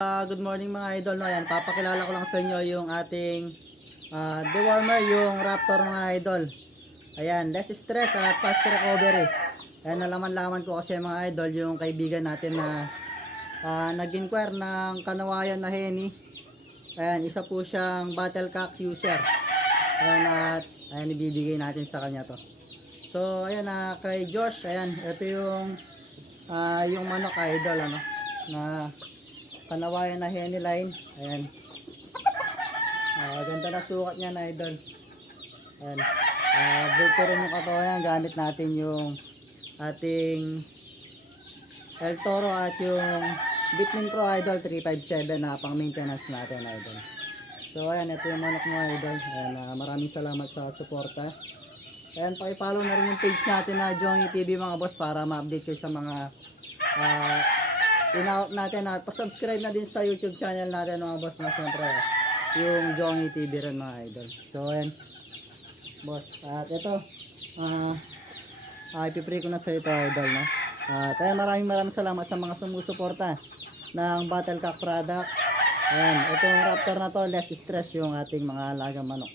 Good morning mga idol. No? Ayan, papakilala ko lang sa inyo yung ating dewormer, yung Raptor mga idol. Ayan, less stress at fast recovery. Ayan, nalaman-laman ko kasi mga idol yung kaibigan natin na nag-inquire ng kanawayan na Henny. Ayan, isa po siyang Battlecock user. Ayan, at ayan, ibibigay natin sa kanya to. So, ayan, kay Josh, ayan, ito yung manok idol, ano, na kanawayan na Henny line. Ayan. Ganda na sukat niya na idol. Ayan. Buto rin yung katawan. Gamit natin yung ating El Toro at yung Bitmin Pro idol 357 na pang maintenance natin idol. So ayan, ito yung manok mo idol. Ayan, maraming salamat sa suporta. Ayan, pakipollow na rin yung page natin na Jongy TV mga boss para ma-update kayo sa mga in-out natin at pa-subscribe na din sa YouTube channel natin mga boss na siyempre yung Jongy TV rin mga idol. So ayan boss, at ito ipipray ko na sa ito idol, no? At ayan, maraming salamat sa mga sumusuporta ng Battlecock product. Ayan, itong Raptor na to, less stress yung ating mga alagang manok.